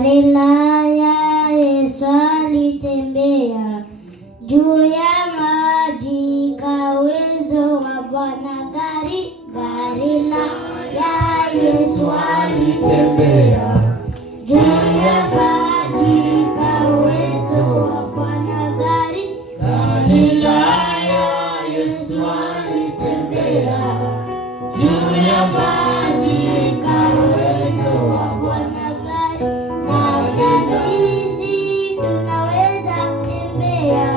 Galilaya Yesu alitembea juu ya maji kwa uwezo wa Bwana. Galilaya Yesu alitembea juu ya maji kwa uwezo wa Bwana. Galilaya Yesu alitembea juu ya maji kwa uwezo wa Bwana. Na sisi tunaweza kutembea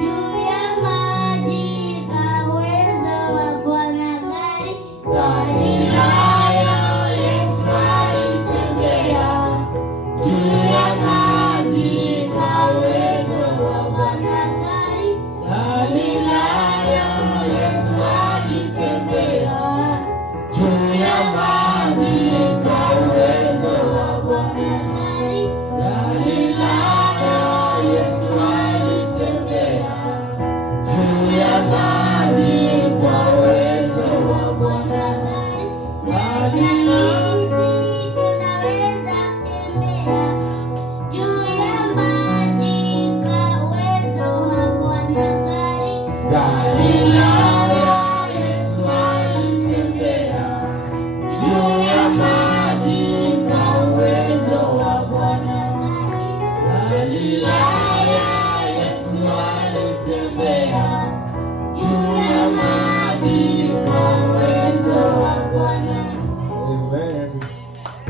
juu ya maji kwa uwezo wa Bwana.